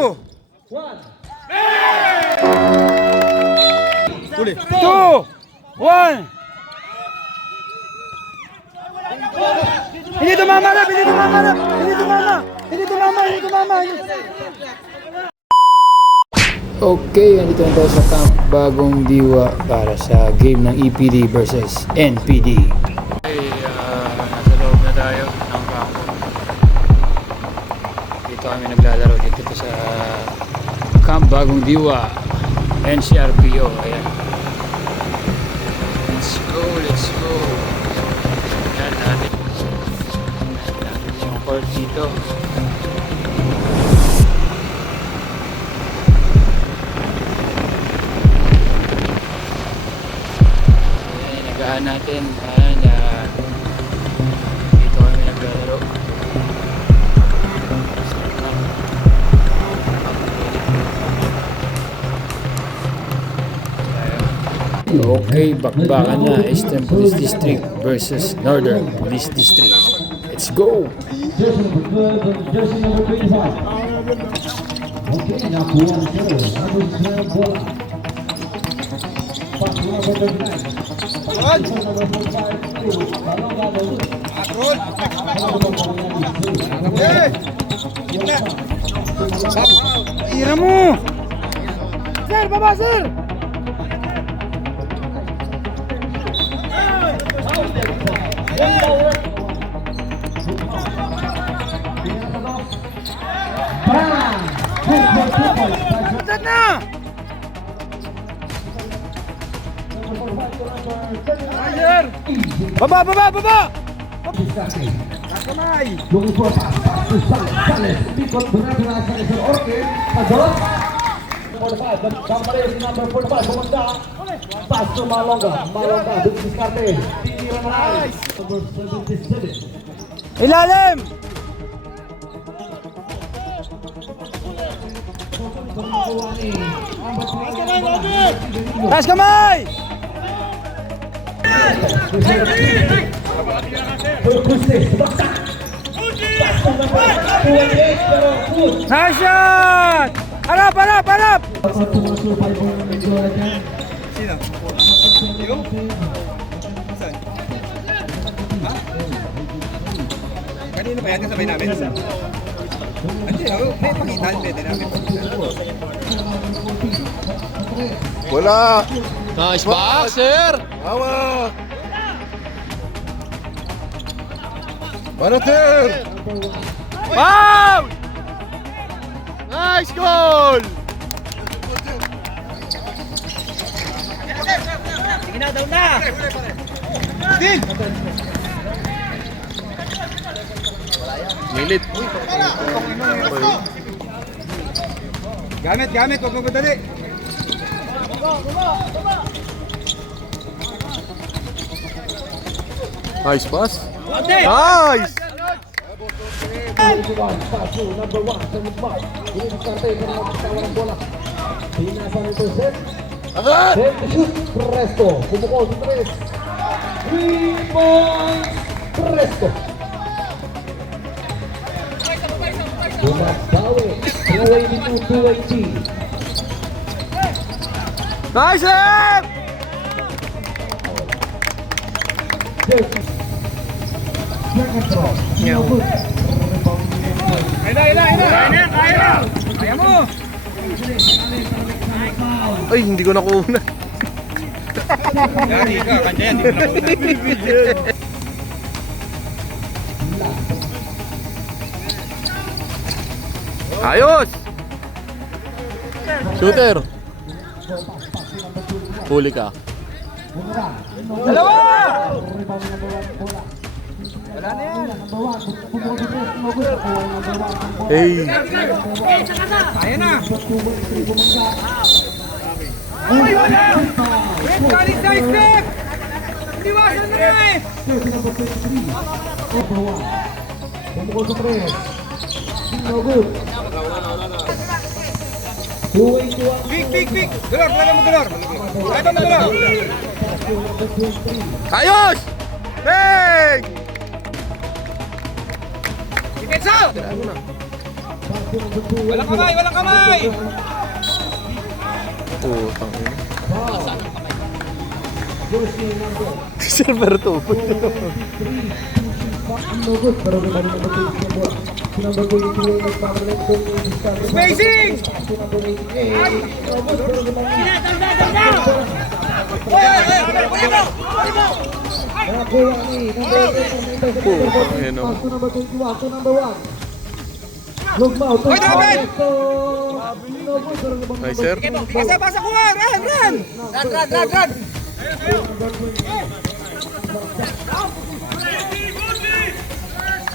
2, 1. Hindi tumama na, hindi tumama na, hindi tumama, hindi tumama, hindi tumama. Okay, andito na tayo sa Camp Bagong Diwa para sa game ng EPD versus NPD. Okay, nasa loob na tayo ng campo. Dito kami naglalaro dito sa Camp Bagong Diwa, NCRPO. Ayan. Let's go, let's go. Ayan natin. Yung court dito. Natin dito kami naglalaro. Okay, bakbakan na Eastern Police District versus Northern Police District. Let's go! Tira mo! Sir, baba sir! Saan na? Baba, baba, baba! Kamay! Looking for a pass to Sales. Pikot benar-benar sa Orke. Padot. Number 5. Kampare si number 45. Pumunta. Pass to Malonga. Malonga. Dito si Skarte. Tira na. Number 77. Ilalim! Taas kamay! Nice shot! Harap, harap, harap! Sino? Yung? Saan? Ha? Kanina ba yan kasabay namin? Hindi, may pakitan, pwede namin. Wala! Nice box, sir! Hawak! Manater! Wow! Nice goal! Sige na, down na! Din! Milit. Gamit, gamit, huwag magmadali. Nice pass. Nice! Number 1. Sa Mutmak. Ini si Skarte. Kaya ng bola. Pinasan ito set. Agad! Set to shoot. Presto. Kumukol si Tres. 3 points. Presto. Bumabawi. 282-280. Nice, sir! Second throw. No good. Kaya mo! Ay, hindi ko nakuha. Yari ka, kanya yan, hindi mo nakuha. Ayos! Shooter! Huli ka. Dalawa! Hey! Kaya na! Wait, balik sa step! Iwasan na eh! Kumukol sa Tres. No good. 281. Quick, quick, quick! Dolor, pala mo dolor! Kaya mo dolor! Ayos! Hey! Depensa! Walang kamay, walang kamay! Putang ina. Jersey number Silver to. no good, pero naman yung number 2 yung bola. Si number 22 ay nagpapalagay doon yung discard. Spacing! Si number 88, no good, pero naman nakakuha ni number 8 Putang ina. pass to number 21, to number 1. Lugmao, to Hoy, David! so no good, pero naman Nice, sir. Basa ko nga! Run! Run!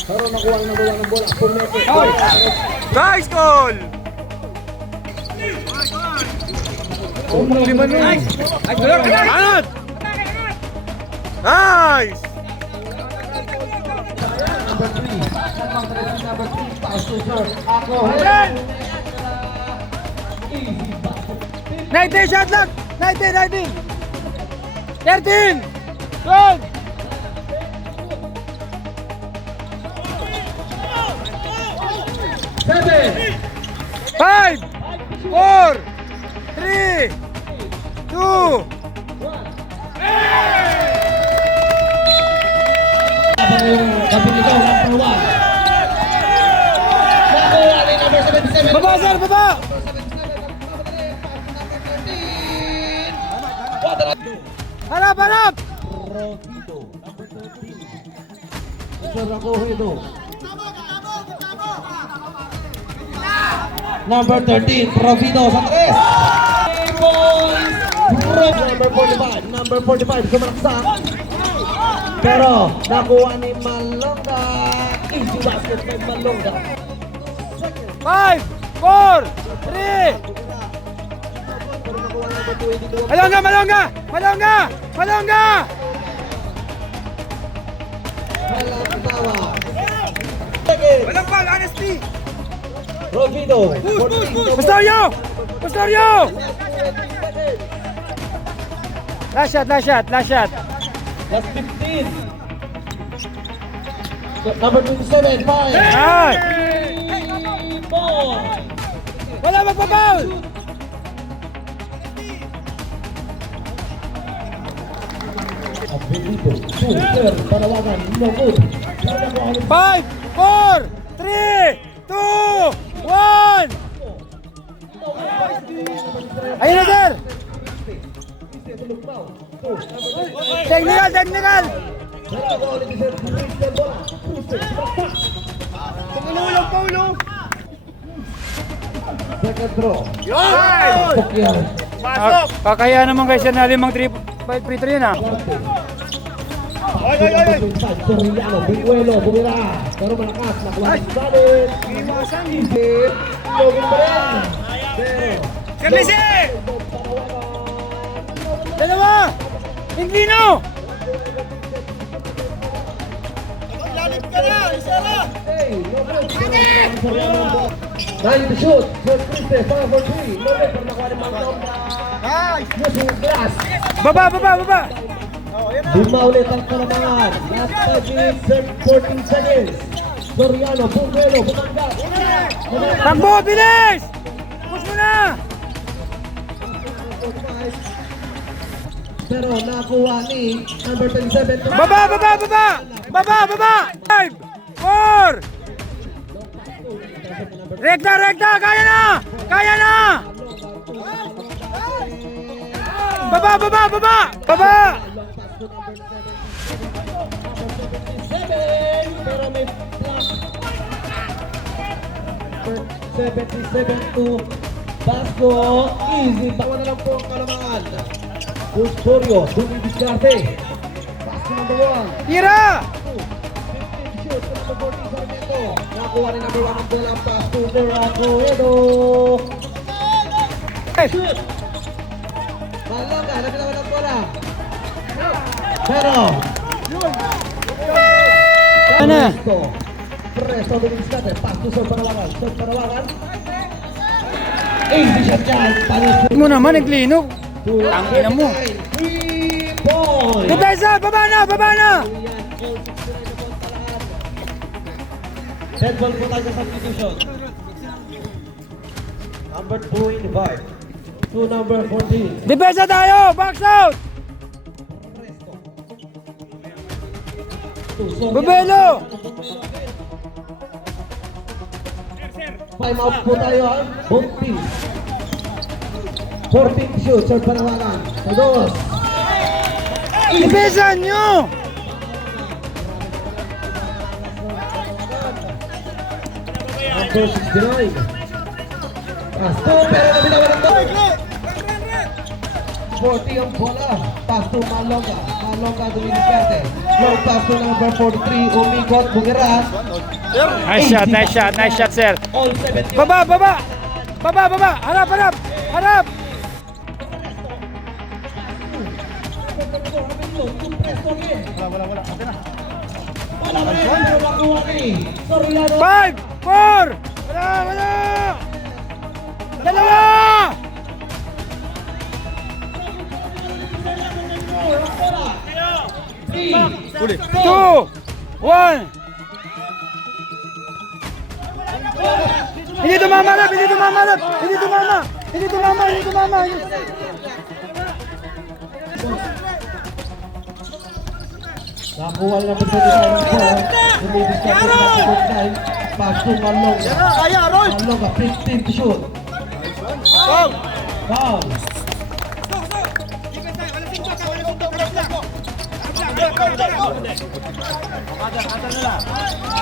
pero nakuha ni number 1 ng bola. Pumete. Nice goal! Lima na. Anot! Nice! Number 3, number 3, pass to third. Ako, easy basket. 19 shot lang! 19! 13! 12! 7, 5! 4! 3! 2! Kapiligaw, number 1. Nakuha ni number 77. Baba, sir! Baba! Harap! Harap! Robido, number 13. Sir Racohedo. Number 13, Provido sa 3. Boys! Number 45, sumalaksak. Pero nakuha ni Malonga. Easy basket by Malonga. 5! 4! 3! Pero nakuha ni number 22. Malongga! Malongga! Malongga! Malongga! Malangkawa. Second, Walang foul, honesty! Provido. 14. Postorio! Postorio! Last shot! Last shot! Last shot! That's 15. Number 27, 5. Ay! Ball. Wala magpapaul! Abilito. Super. Panawagan. No good. 5, 4, 3, 2, 1! Ayun na, sir! Technical! Technical! Tumulong, Paulo! Second throw. Yun! Pacquiao. Kakaya naman kayo siya na limang free throw yun, ah. Soriano, Biguelo, bumira. Pero malakas. Nakuha si David. Easy. Login pa rin. Pero. Kerlisi! Dalawa! Inglino! Nine to shoot. First Christie, 5 for 3. No good. Pero nakuha ni Malcolm. Using glass. Baba, baba, baba! Lima ulit ang kalamangan. Last 5 minutes and 14 seconds. Soriano, Biguelo, bumanggap. Takbo, bilis! Push mo na! Pero nakuha ni number 27. Baba, baba, baba! Baba, baba! 5, 4! Rekta, rekta! Kaya na! Kaya na! Baba, baba, baba! Baba! Pero may plus 77 to Basco. Easy. Bawa na lang po ang kalamangan. Custodio, Dumi Discarte. Basco number 1. Tira! 15 shoot. Number 14 Sarmiento. Nakuha ni number 1 ang bola. Pass to Veraco Edo. Shoot. Malonga. Lapit naman ang bola. Pero. Ano? Presto Dumi Discarte. Pass to Sir Panawagan. Sir Panawagan. Easy shot yan. Panis. mo naman, Inglino. Tangina mo. 3 points. Depensa! Baba na! Baba na! Head ball po tayo sa substitution. Number 25 to number 14. Depensa tayo! Box out! Bubelo! Time out po tayo ha. Both teams. 14 shoots sa panawagan. Sa dos. Depensa nyo! Number 69. Pasto pero nabilawan ng dos. 40 ang bola. Pasto Malonga. Malonga dumidiskarte. Long pass to number 43. Umikot Bugiras. Nice shot, sir. All 70. Baba! Harap! Harap! Five! Four! Wala! Dalawa! Two! One! Hindi tumama! Nakuha na po sa bola. Dumidiskarte na number 9. Pass to Malonga. Malonga 15 to shoot. Foul.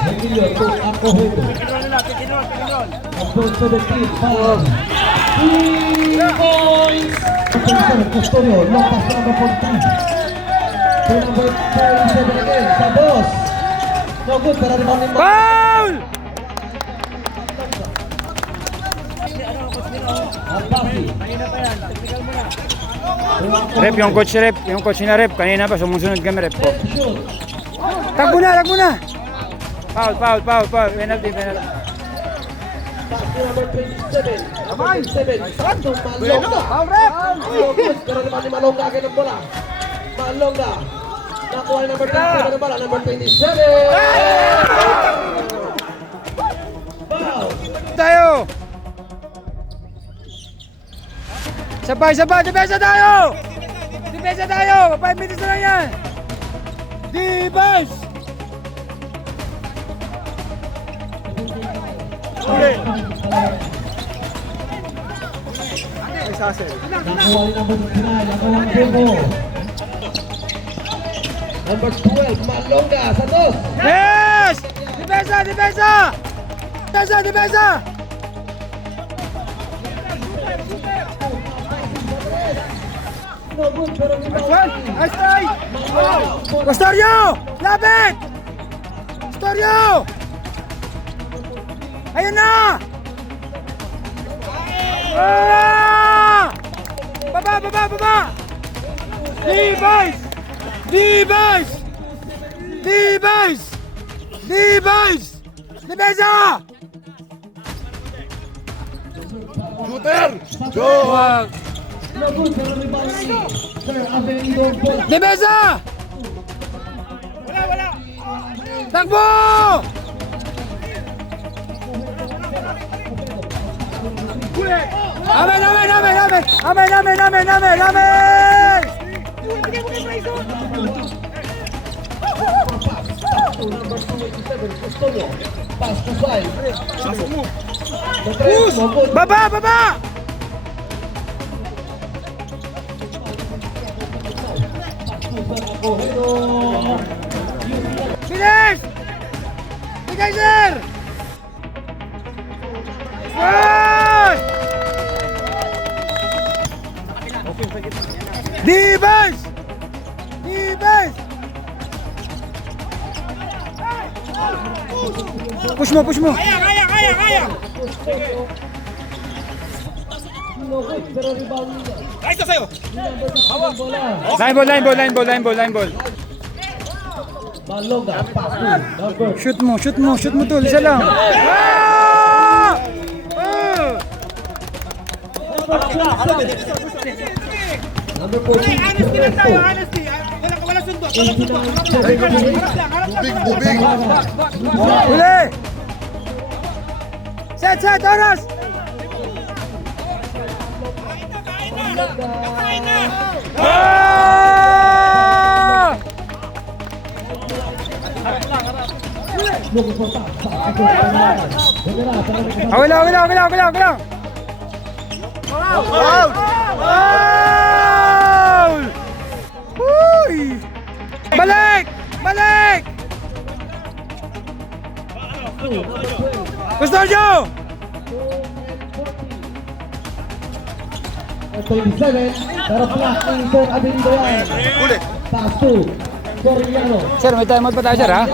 Emilio to Acohedo. Number 17, foul. 3 points. Custodio, long pass to number 43. To number 37 again, sa dos. No good, pero rebound ni Foul! Abasi. Rep, yung coach na rep. Kanina pa, sumusunod kami rep po. Shoot. Takbo na! Foul. Penalty. Pass to number 27. Number 27, pass to Malonga. No good, pero rebound ni Malonga agad ang bola. Malonga. Nakuha ni number 27 ang bola. Number 27. Foul. Tayo! Sabay! Depensa tayo! 5 minutes na lang yan! Defense! Okay. Nakuha ni number 29. Nakuha ni Bebo. Number 12, Malonga sa dos. Yes! Depensa! No good, pero rebound. Nice try! Custodio! Lapit! Custodio! Ayun na! Ah! Baba! Device! Depensa! Wag! No good, pero rebound ni Sir Avenido Bola. Depensa! Takbo! Amen! To number 287, Custodio. Pass to side. The tres, no good. Baba! Acohedo. Finish! Bigay, sir! Defense! Push mo! Kaya! No good, pero rebound niya. Line ball. Malonga, pass to number Shoot mo tol, isa lang. number 14, Huli! Set, oras! Ah! Lugos po sa Panawagan. Okay lang, okay lang, okay lang, okay lang, okay lang. Foul! Foul! Uy! Balik! Balik! Custodio! 27, pero plus ng Sir Abilido yan. Pass to Soriano. Sir, may time out pa tayo, sir, ha?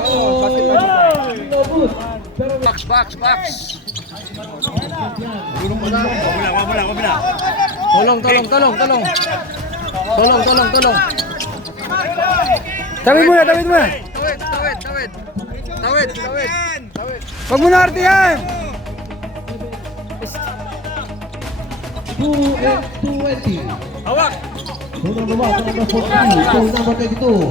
Tawid muna, tawid muna. Tawid. Huwag mo na artihan. 2-20. Hawak! Number 1 to number 14 to number 22.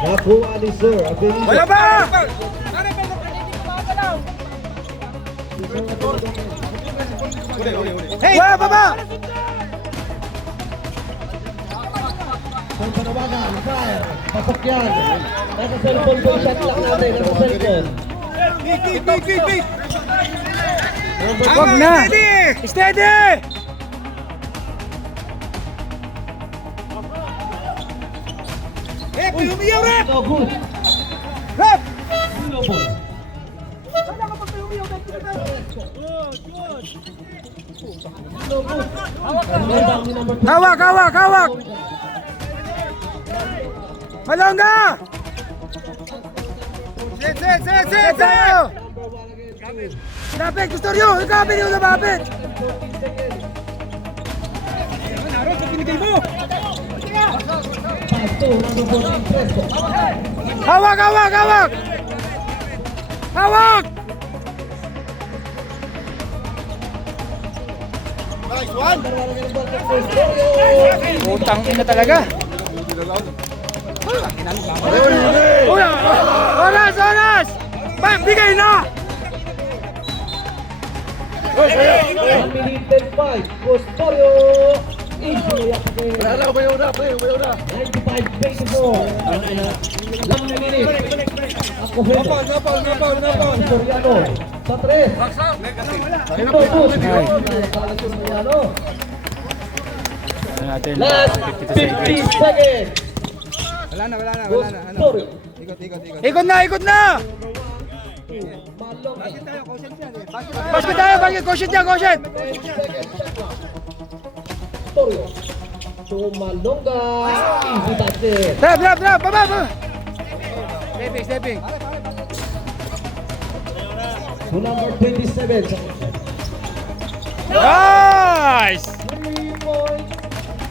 Nakuha ni Sir Abilido. Wala ba? Wala pa ba? Ang Panawagan, fire. Pasok yan. Nasa cellphone po, shot lang natin. Nasa cellphone. Huwag na. Steady! No good. Rep! No ball. No good. Rebound ni number 2. Hawak, hawak, hawak! Malongga! Sit tayo! Lapit, Custodio! Ikapit yung lumapit! Pass to number 14, Fresco. Hawak, hawak, hawak! Hawak! Utang ina talaga. Uy, oras, oras! Bigay na! 1 minute and 5. Custodio. Easily up there. 95-24. 1 minute. Ako Soriano. Sa 3. No good. Soriano. Natin, Last 15 seconds. Wala na. Custodio. Ikot. Ikot na! Malong. Basket tayo, basket! Caution dyan, caution! Torio. Tumalongga. Easy basket. Drop, baba, baba! Stepping. To number 27. Nice! 3 points.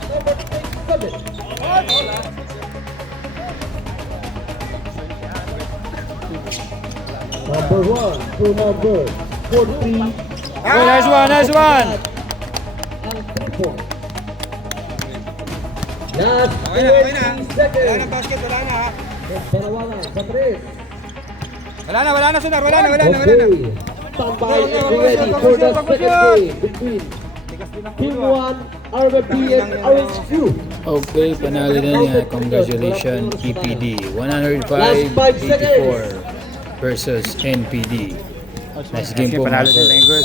Number 27. Number 1 to number 40. Okay, nice one! Ang 3 points. Last Okay na. 20 seconds. Basket, wala na. Panawagan sa 3. Wala na, Sunar. Wala na. Okay. Stand by and be ready for the second game between Team 1, RMP and Orange Q. Okay, panalo na niya. Congratulations, EPD. Last 5 seconds. 105-84 versus NPD. Nice game po, mga Panalo sir. din, Tigers.